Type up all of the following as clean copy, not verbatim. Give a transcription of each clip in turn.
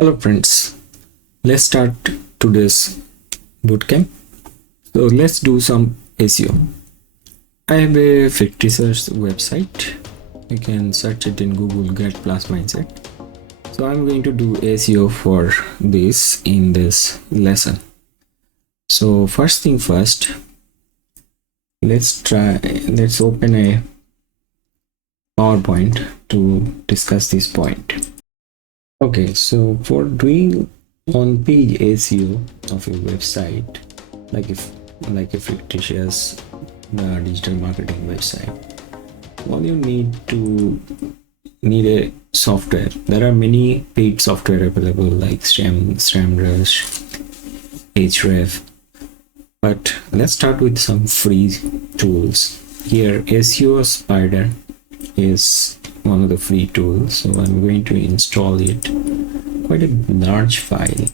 Hello friends, let's start today's bootcamp. So let's do some SEO. I have a fictitious website. You can search it in Google Get Plus Mindset. So I'm going to do SEO for this in this lesson. So first thing first, let's open a PowerPoint to discuss this point. Okay, so for doing on page SEO of your website, like a fictitious digital marketing website, all you need a software. There are many paid software available like SEMrush, Href, but let's start with some free tools. Here, SEO Spider is one of the free tools, so I'm going to install it. Quite a large file,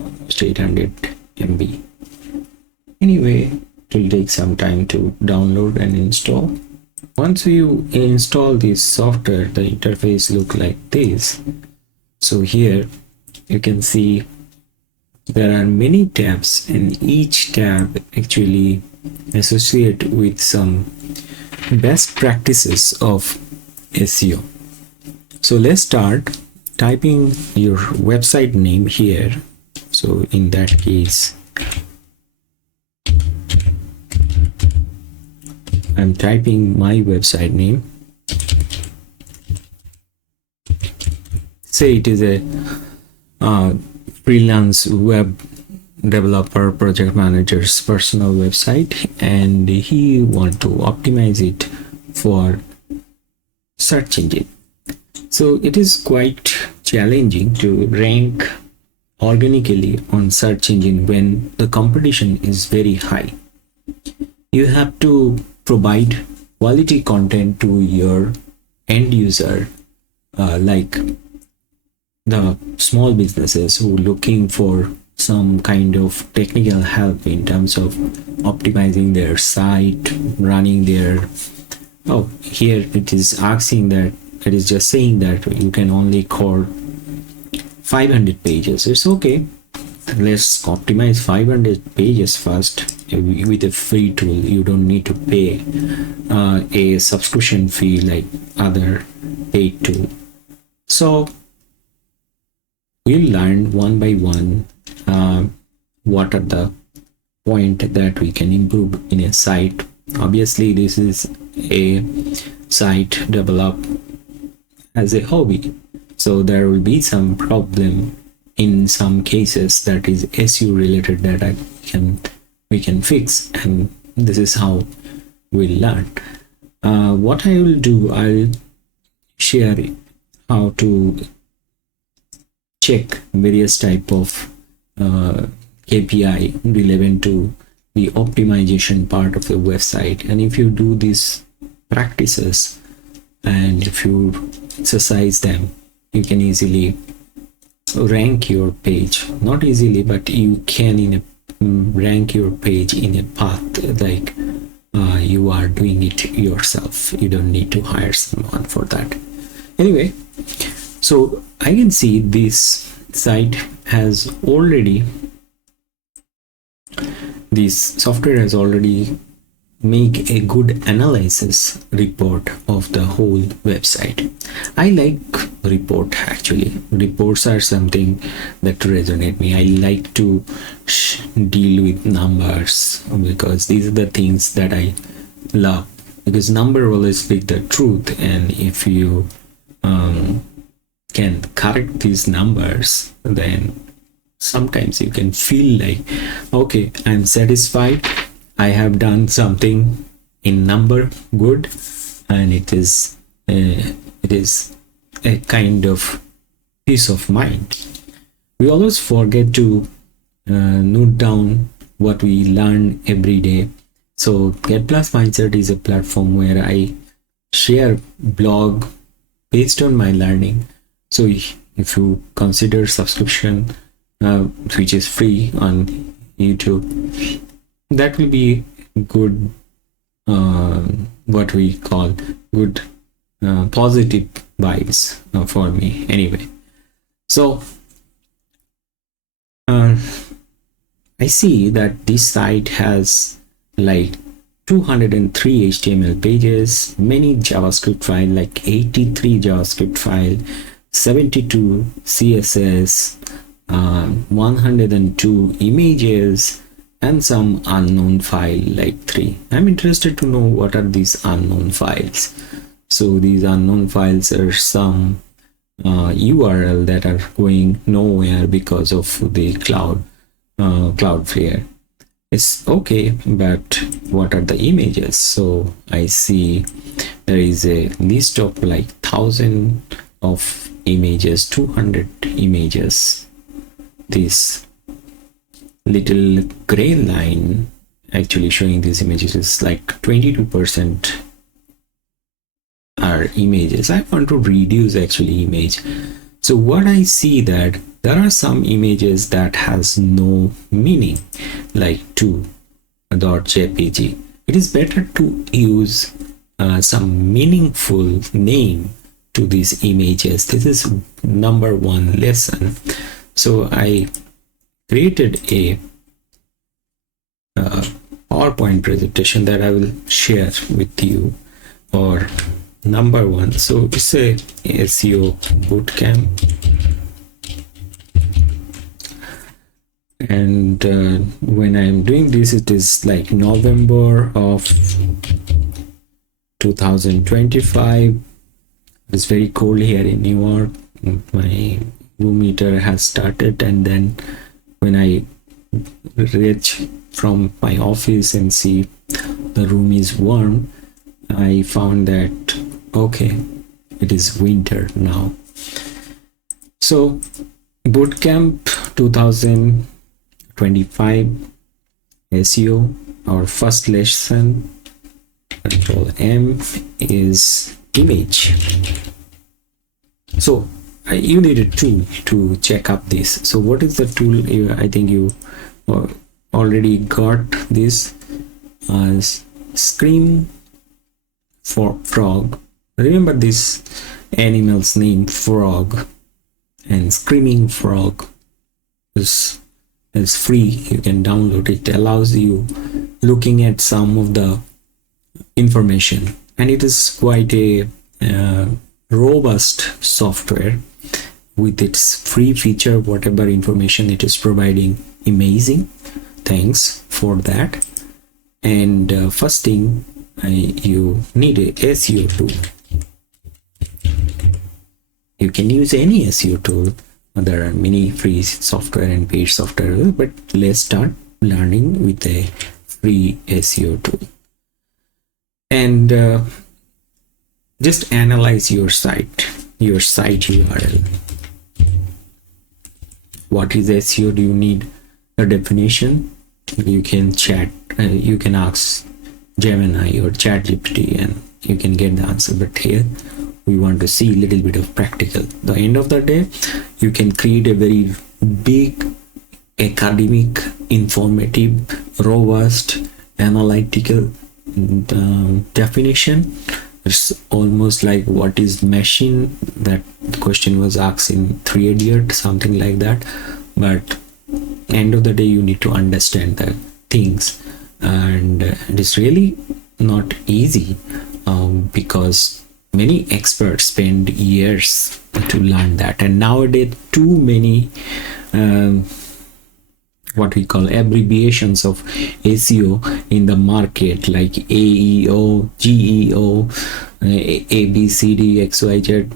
almost 800 MB. Anyway, it will take some time to download and install. Once you install this software, the interface look like this. So here you can see there are many tabs, and each tab actually associate with some best practices of SEO. So let's start typing your website name here. So in that case, I'm typing my website name. Say it is a freelance web developer project manager's personal website, and he want to optimize it for search engine. So it is quite challenging to rank organically on search engine when the competition is very high. You have to provide quality content to your end user, like the small businesses who are looking for some kind of technical help in terms of optimizing their site, running their here it is asking that it is just saying that you can only code 500 pages. It's okay, let's optimize 500 pages first with a free tool. You don't need to pay a subscription fee like other paid tool. So we'll learn one by one what are the point that we can improve in a site. Obviously this is a site developed as a hobby, so there will be some problem in some cases that is SEO related that we can fix, and this is how we'll learn. What I will do, I'll share how to check various type of KPI relevant to the optimization part of the website. And if you do these practices and if you exercise them, you can easily rank your page. Not easily, but you can rank your page in a path like you are doing it yourself. You don't need to hire someone for that. Anyway, so I can see this site has already, this software has already make a good analysis report of the whole website. I like report actually. Reports are something that resonate me. I like to deal with numbers because these are the things that I love, because number always speak the truth, and if you can correct these numbers, then sometimes you can feel like, okay, I'm satisfied, I have done something in number good, and it is a kind of peace of mind. We always forget to note down what we learn every day. So Get Plus Mindset is a platform where I share blog based on my learning. So if you consider subscription, which is free on YouTube, that will be good, what we call good positive vibes for me anyway. So uh, I see that this site has like 203 HTML pages, many JavaScript file, like 83 JavaScript file, 72 CSS, 102 images, and some unknown file like 3. I'm interested to know what are these unknown files. So these unknown files are some URL that are going nowhere because of the Cloudflare. It's okay, but what are the images? So I see there is a list of like 1,000 of images, 200 images. This little gray line actually showing these images is like 22% are images. I want to reduce actually image. So what I see that there are some images that has no meaning, like 2.jpg. It is better to use some meaningful name to these images. This is number one lesson. So I created a PowerPoint presentation that I will share with you. Or number one, so it's a SEO bootcamp, and when I'm doing this, it is like November of 2025. It's very cold here in New York. My room heater has started, and then when I reach from my office and see the room is warm, I found that okay, it is winter now. So bootcamp 2025 SEO, our first lesson, control M, is image. So you need a tool to check up this. So what is the tool? I think you already got this Scream for Frog. Remember this animal's name, frog, and Screaming Frog is free. You can download it. It allows you looking at some of the information, and it is quite a robust software with its free feature. Whatever information it is providing, amazing. Thanks for that. And first thing, you need a SEO tool. You can use any SEO tool. There are many free software and paid software, but let's start learning with a free SEO tool. And just analyze your site URL. What is SEO? Do you need a definition? You can you can ask Gemini or ChatGPT and you can get the answer, but here we want to see a little bit of practical. The end of the day, you can create a very big, academic, informative, robust, analytical definition. It's almost like what is machine, that question was asked in 3 Idiots, something like that. But end of the day, you need to understand the things, and it is really not easy because many experts spend years to learn that, and nowadays too many what we call abbreviations of SEO in the market, like AEO, GEO, ABCD, XYZ.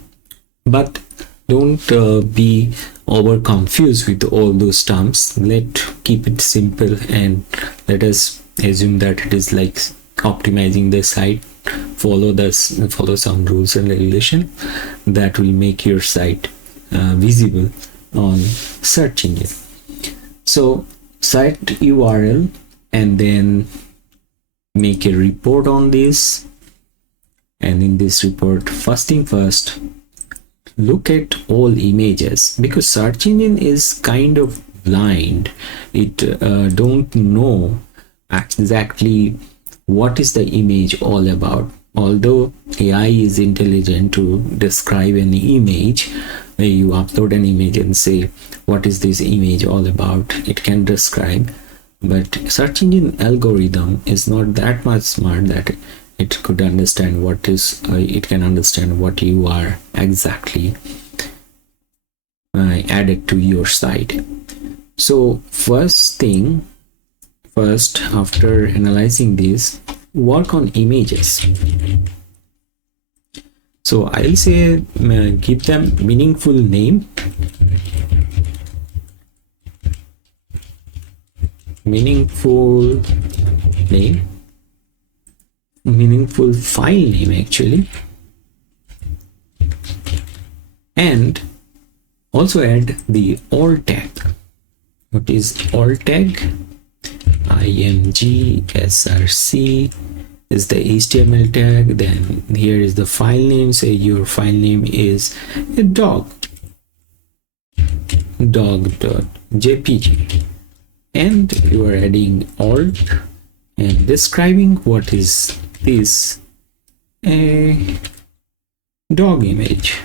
But don't be over confused with all those terms. Let's keep it simple and let us assume that it is like optimizing the site. Follow some rules and regulation that will make your site visible on search engine. So site URL, and then make a report on this. And in this report, first thing first, look at all images, because search engine is kind of blind. It don't know exactly what is the image all about. Although AI is intelligent to describe an image, you upload an image and say, what is this image all about? It can describe, but search engine algorithm is not that much smart that it could understand what is it can understand what you are exactly added to your site. So first, after analyzing this, work on images. So I'll say give them meaningful name, meaningful file name actually, and also add the alt tag. What is alt tag? imgsrc is the HTML tag. Then here is the file name. Say your file name is a dog.jpg, and you are adding alt and describing what is this, a dog image,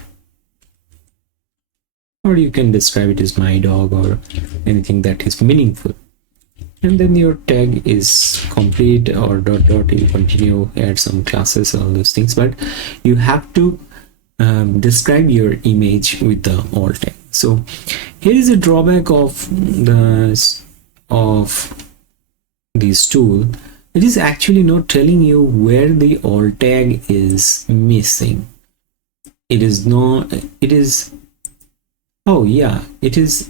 or you can describe it as my dog or anything that is meaningful. And then your tag is complete, or dot dot, you continue, add some classes, all those things, but you have to describe your image with the alt tag. So here is a drawback of this tool. It is actually not telling you where the alt tag is missing. It is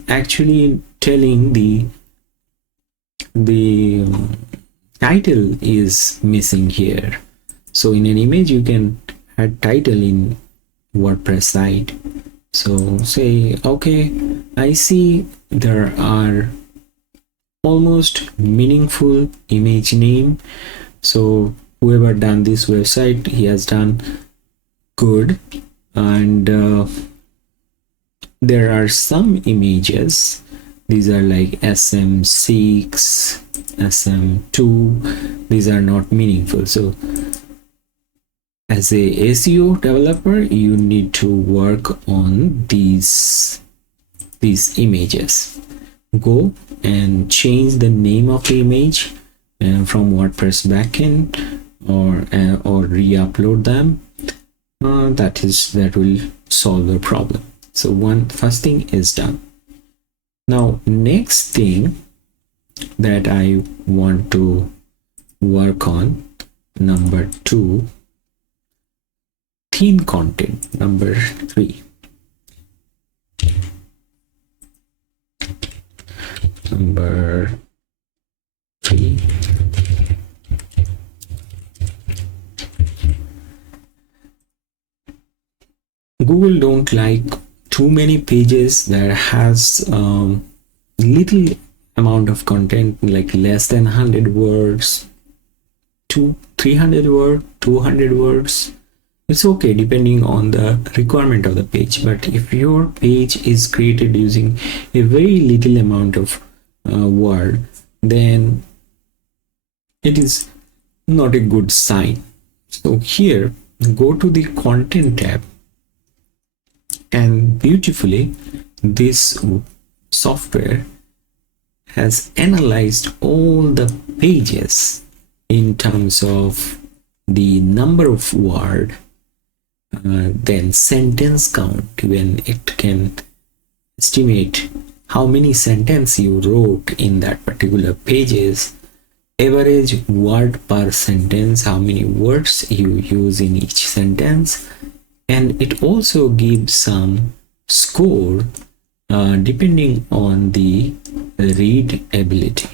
actually telling the title is missing here. So in an image you can add title in WordPress site. So say, okay, I see there are almost meaningful image name. So whoever done this website, he has done good. And there are some images, these are like SM6, SM2, these are not meaningful. So as a SEO developer, you need to work on these images. Go and change the name of the image from WordPress backend, or re-upload them. That will solve the problem. So first thing is done. Now next thing that I want to work on, number 2, theme content. Number 3, Google don't like too many pages that has little amount of content, like less than 100 words, 300 words, 200 words. It's okay depending on the requirement of the page, but if your page is created using a very little amount of word, then it is not a good sign. So here, go to the content tab, and beautifully this software has analyzed all the pages in terms of the number of word, then sentence count, when it can estimate how many sentences you wrote in that particular pages, average word per sentence, how many words you use in each sentence, and it also gives some score depending on the readability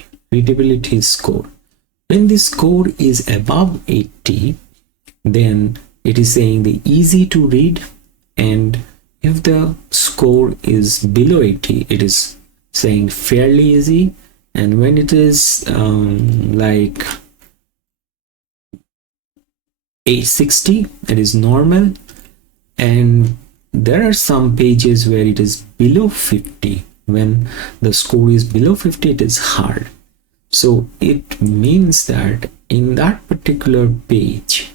score. When the score is above 80, then it is saying the easy to read, and if the score is below 80, it is saying fairly easy, and when it is like 860, it is normal. And there are some pages where it is below 50. When the score is below 50, it is hard. So it means that in that particular page,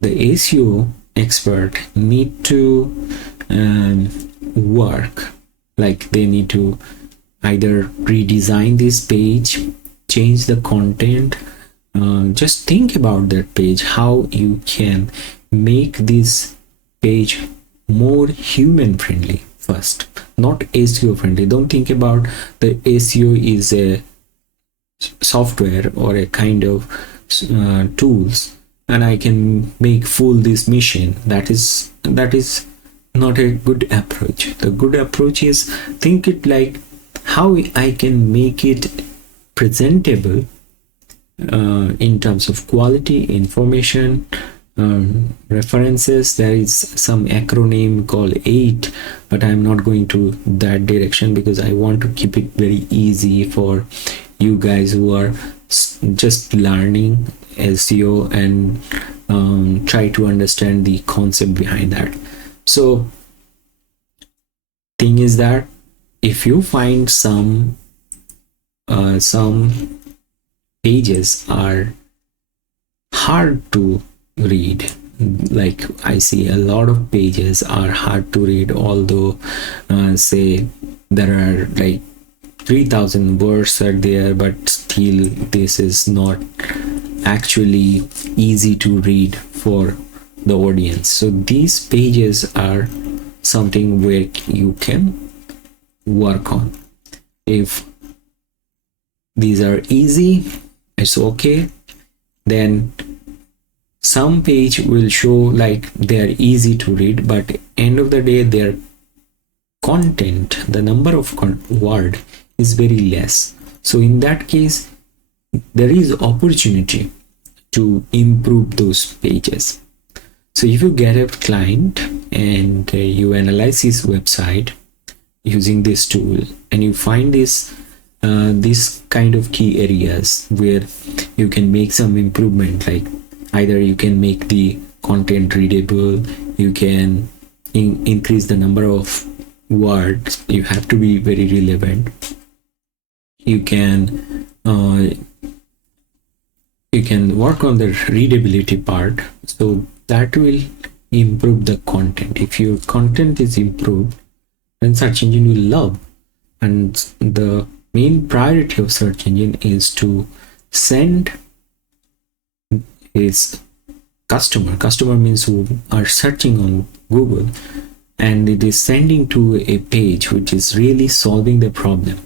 the SEO expert need to work, like they need to either redesign this page, change the content. Just think about that page, how you can make this page more human friendly first, not SEO friendly. Don't think about the SEO is a software or a kind of tools and I can make fool this machine. That is not a good approach. The good approach is think it like how I can make it presentable in terms of quality, information, references. There is some acronym called 8, but I'm not going to that direction because I want to keep it very easy for you guys who are just learning SEO and try to understand the concept behind that. So thing is that if you find some pages are hard to read, like I see a lot of pages are hard to read, although say there are like 3000 words are there, but still this is not actually easy to read for the audience. So these pages are something where you can work on. If these are easy, it's okay. Then some page will show like they are easy to read, but end of the day their content, the number of word is very less. So in that case there is opportunity to improve those pages. So if you get a client and you analyze his website using this tool and you find this kind of key areas where you can make some improvement, like either you can make the content readable, you can increase the number of words, you have to be very relevant, you can work on the readability part, so that will improve the content. If your content is improved, then search engine will love. And the main priority of search engine is to send his customer means who are searching on Google, and it is sending to a page which is really solving the problem.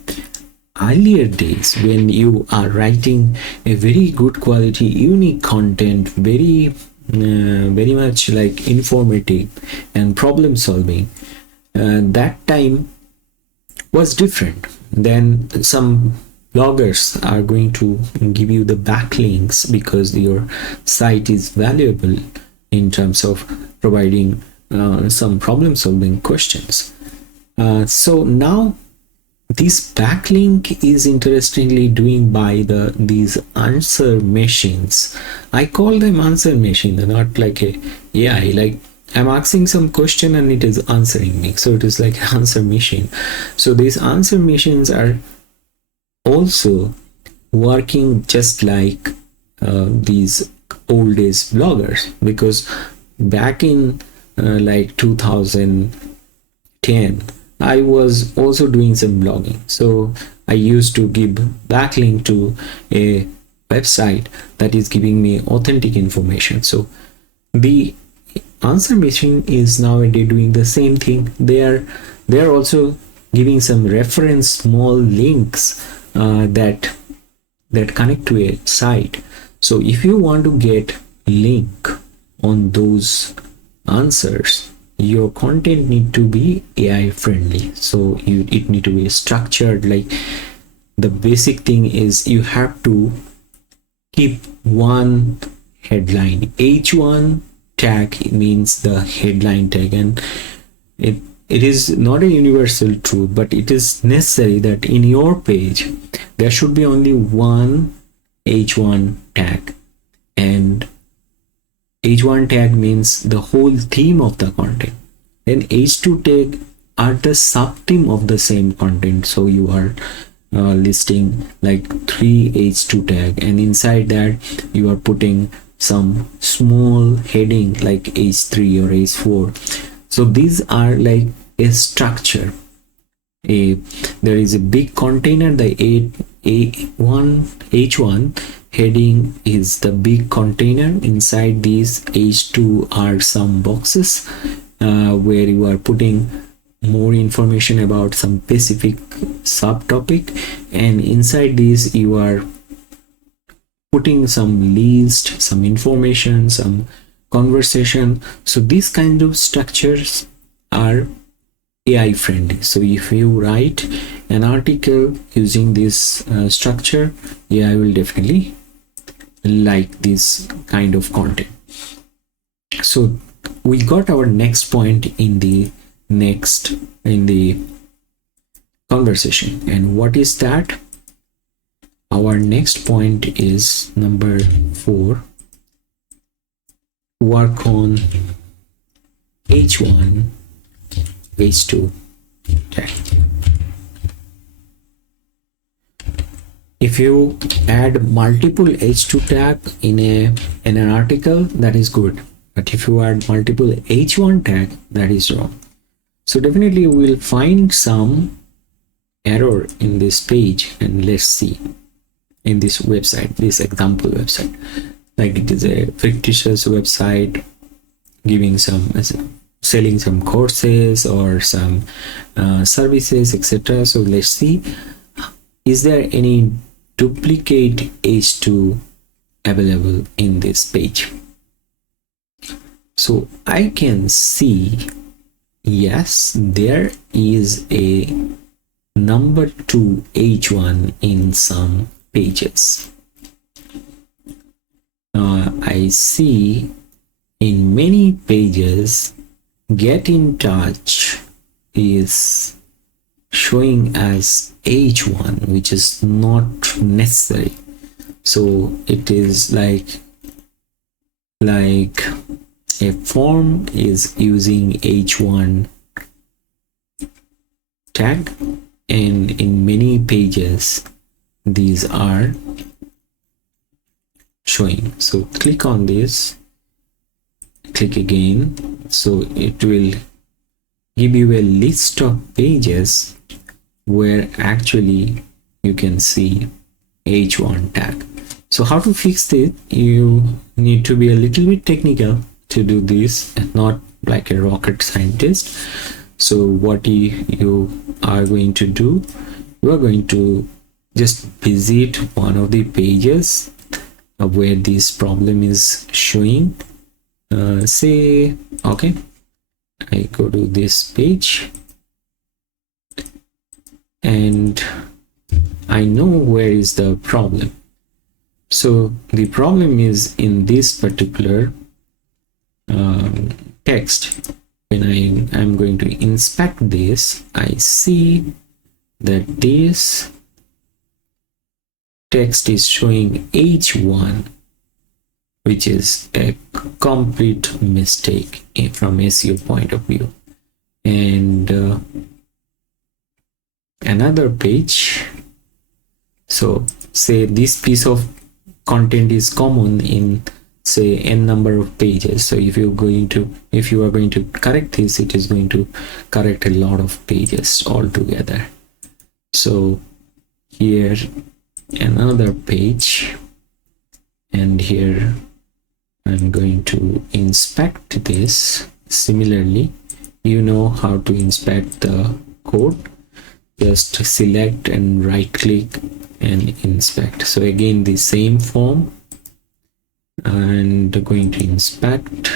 Earlier days, when you are writing a very good quality unique content, very much like informative and problem solving, that time was different. Then some bloggers are going to give you the backlinks because your site is valuable in terms of providing some problem solving questions. So now this backlink is interestingly doing by these answer machines. I call them answer machine. They're not like a AI, like I'm asking some question and it is answering me, so it is like an answer machine. So these answer machines are also working just like these old days bloggers, because back in like 2010 I was also doing some blogging, so I used to give backlink to a website that is giving me authentic information. So the answer machine is nowadays doing the same thing. They're also giving some reference small links that connect to a site. So if you want to get link on those answers, your content need to be AI friendly. So it need to be structured. Like the basic thing is you have to keep one headline. H1 tag means the headline tag, and it is not a universal truth, but it is necessary that in your page there should be only one H1 tag, and H1 tag means the whole theme of the content. Then H2 tag are the sub theme of the same content. So you are listing like 3 H2 tag, and inside that you are putting some small heading like h3 or h4. So these are like a structure. There is a big container, the h1 heading is the big container. Inside these h2 are some boxes where you are putting more information about some specific subtopic, and inside this you are putting some list, some information, some conversation. So these kind of structures are AI friendly. So if you write an article using this structure, AI will definitely like this kind of content. So we got our next point in the conversation, and what is that? Our next point is number 4. Work on h1 h2 tag. If you add multiple h2 tag in an article, that is good, but if you add multiple h1 tag, that is wrong. So definitely we will find some error in this page, and let's see. In this website, this example website, like it is a fictitious website giving some selling some courses or some services, etc. So let's see, is there any duplicate h2 available in this page? So I can see, yes, there is a number 2 h1 in some pages. I see in many pages get in touch is showing as h1, which is not necessary. So it is like a form is using h1 tag, and in many pages these are showing. So click on this, click again, so it will give you a list of pages where actually you can see h1 tag. So how to fix it? You need to be a little bit technical to do this, not like a rocket scientist. So what you are going to do, you are going to just visit one of the pages where this problem is showing. Say, okay, I go to this page and I know where is the problem. So the problem is in this particular text. When I am going to inspect this, I see that this text is showing h1, which is a complete mistake from SEO point of view. And another page, so say this piece of content is common in say n number of pages. So if you are going to correct this, it is going to correct a lot of pages altogether. So here another page, and here I'm going to inspect this. Similarly, you know how to inspect the code. Just select and right click and inspect. So again the same form, and going to inspect.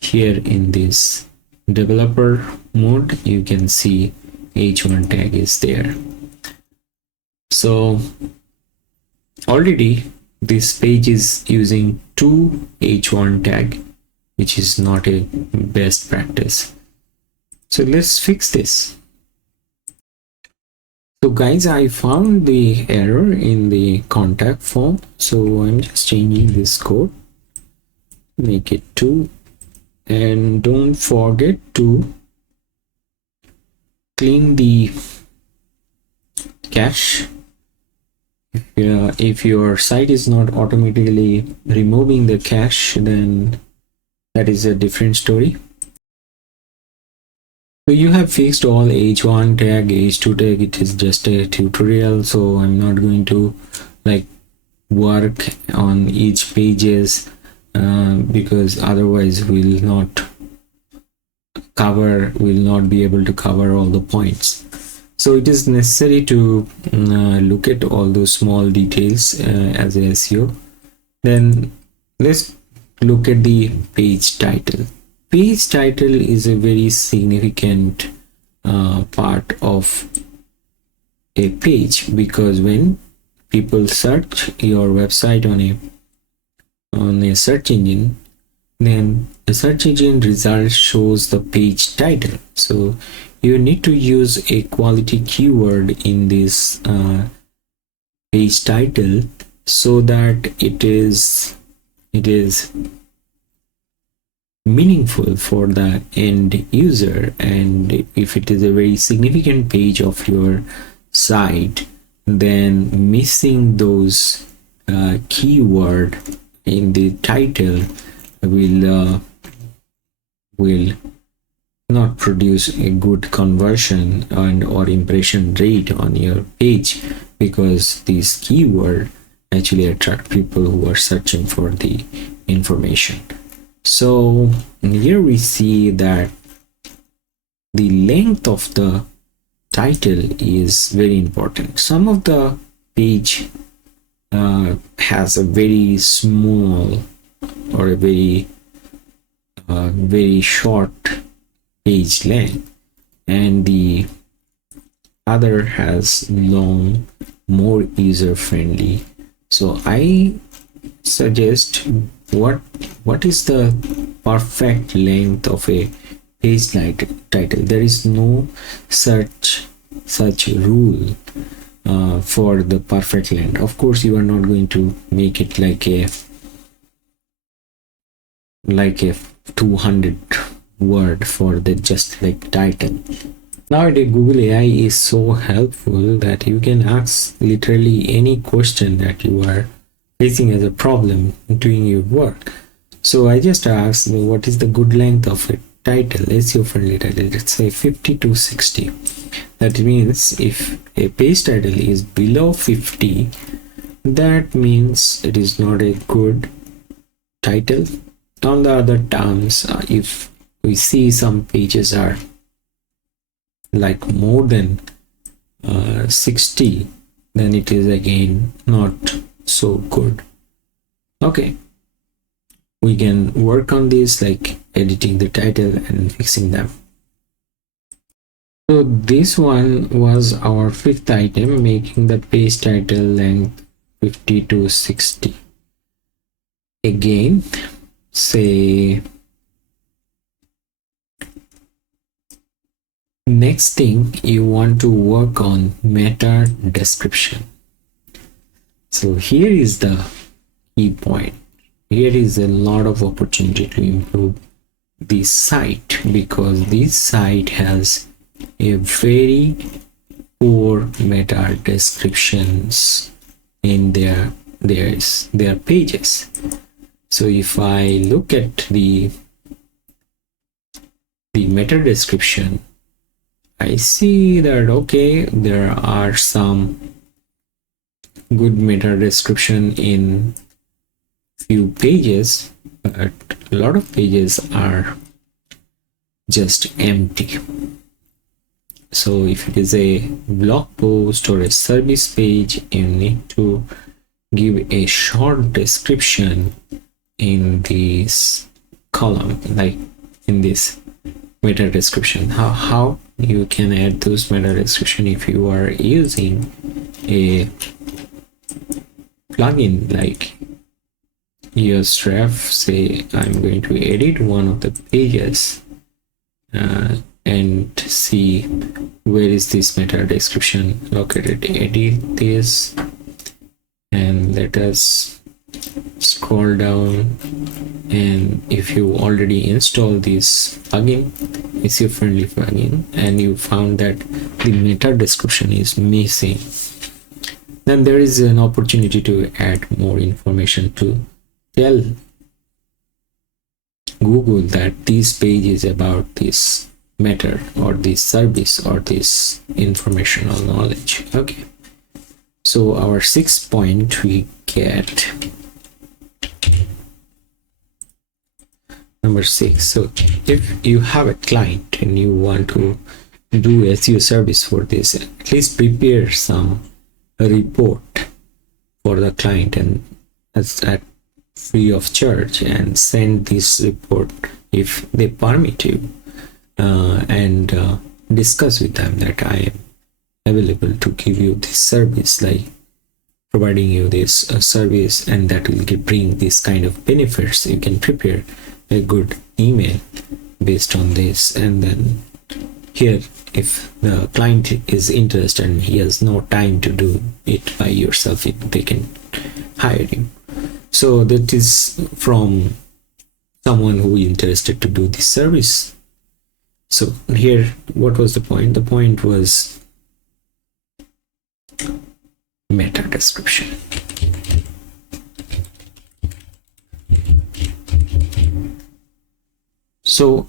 Here in this developer mode, you can see h1 tag is there. So already this page is using 2 h1 tag, which is not a best practice. So let's fix this. So guys, I found the error in the contact form, so I'm just changing this code, make it 2, and don't forget to clean the cache If your site is not automatically removing the cache, then that is a different story. So you have fixed all h1 tag, h2 tag. It is just a tutorial, so I'm not going to like work on each pages because otherwise will not be able to cover all the points. So it is necessary to look at all those small details as a SEO. Then let's look at the page title. Page title is a very significant part of a page, because when people search your website on a search engine, then the search engine result shows the page title. So you need to use a quality keyword in this page title so that it is meaningful for the end user. And if it is a very significant page of your site, then missing those keyword in the title will not produce a good conversion and or impression rate on your page, because these keyword actually attract people who are searching for the information. So here we see that the length of the title is very important. Some of the page has a very small or a very short page length, and the other has long, more user friendly. So I suggest what is the perfect length of a page title. There is no such rule for the perfect length. Of course, you are not going to make it like a 200 word for the just like title. Nowadays Google AI is so helpful that you can ask literally any question that you are facing as a problem doing your work. So I just asked, what is the good length of a title, SEO friendly title? Let's say 50 to 60. That means if a page title is below 50, that means it is not a good title. On the other terms, if we see some pages are like more than 60, then it is again not so good. Okay, we can work on this, like editing the title and fixing them. So this one was our fifth item, making the page title length 50 to 60. Again, say next thing, you want to work on meta description. So here is the key point. Here is a lot of opportunity to improve this site, because this site has a very poor meta descriptions in their pages. So if I look at the meta description, I see that okay, there are some good meta description in few pages, but a lot of pages are just empty. So if it is a blog post or a service page, you need to give a short description in this column, like in this meta description. How you can add those meta description? If you are using a plugin like Yourself, say I'm going to edit one of the pages and see where is this meta description located. Edit this and let us scroll down, and if you already installed this plugin, SEO friendly plugin, and you found that the meta description is missing, then there is an opportunity to add more information to tell Google that this page is about this matter or this service or this informational knowledge. Okay, so our 6th point, we get number 6. So if you have a client and you want to do SEO service for this, at least prepare some report for the client and that's at free of charge, and send this report if they permit you, and discuss with them that I am available to give you this service, like providing you this service, and that will bring this kind of benefits. You can prepare a good email based on this, and then here, if the client is interested and he has no time to do it by yourself, they can hire you. So that is from someone who is interested to do this service. So here, what was the point? The point was meta description. So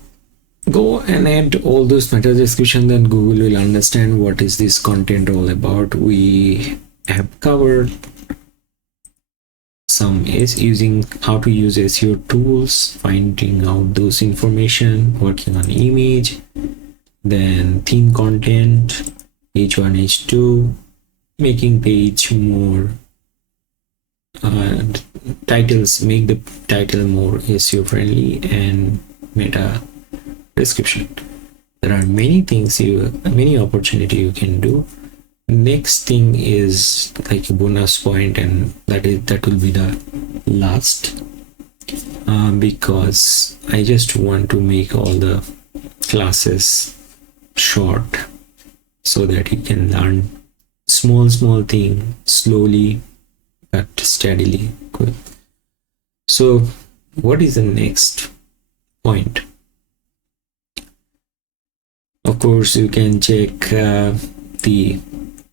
go and add all those meta description, then Google will understand what is this content all about. We have covered some is using how to use SEO tools, finding out those information, working on image, then theme content, H1, H2, making page more titles, make the title more SEO friendly, and meta description. There are many things many opportunity you can do. Next thing is like a bonus point, and that will be the last, because I just want to make all the classes short so that you can learn small thing slowly but steadily. Good. So what is the next point? Of course, you can check the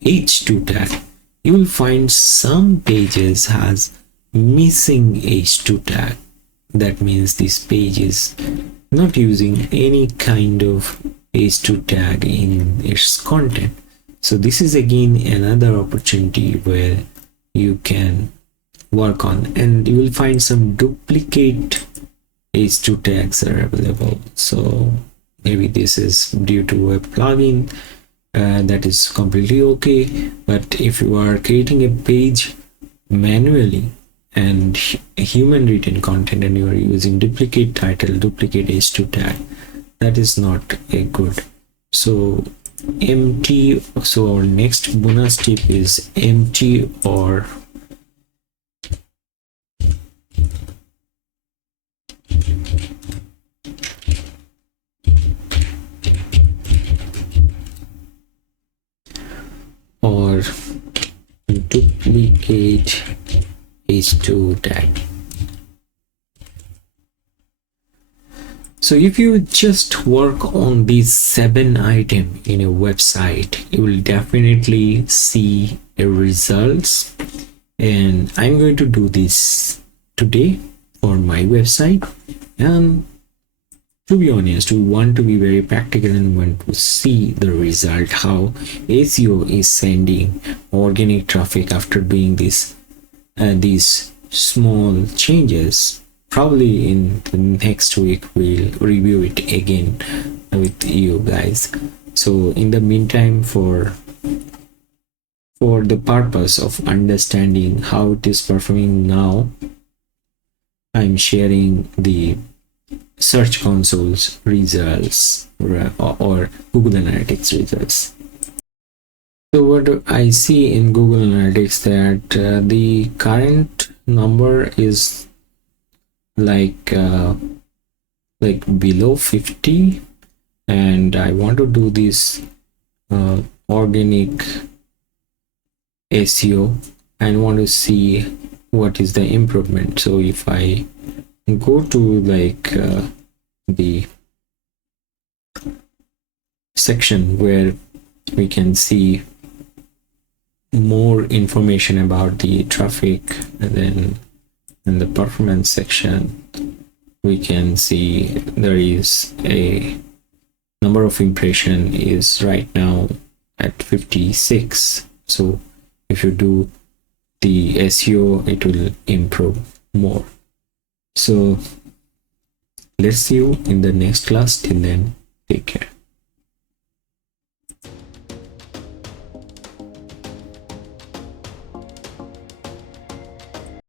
H2 tag. You will find some pages has missing H2 tag. That means this page is not using any kind of H2 tag in its content. So this is again another opportunity where you can work on, and you will find some duplicate H2 tags are available. So maybe this is due to a plugin. That is completely okay, but if you are creating a page manually and human written content and you are using duplicate title, duplicate H2 tag, that is not a good. So empty. So our next bonus tip is empty or duplicate H2 tag. So if you just work on these 7 items in a website, you will definitely see a results. And I'm going to do this today for my website. And to be honest, we want to be very practical and want to see the result, how SEO is sending organic traffic after doing this these small changes. Probably in the next week we'll review it again with you guys. So in the meantime, for the purpose of understanding how it is performing now, I'm sharing the Search Console's results or Google Analytics results. So what I see in Google Analytics that the current number is like below 50, and I want to do this organic SEO and want to see what is the improvement. So if I go to like the section where we can see more information about the traffic, and then in the performance section we can see there is a number of impression is right now at 56. So if you do the SEO, it will improve more. So let's see you in the next class. Till then, take care.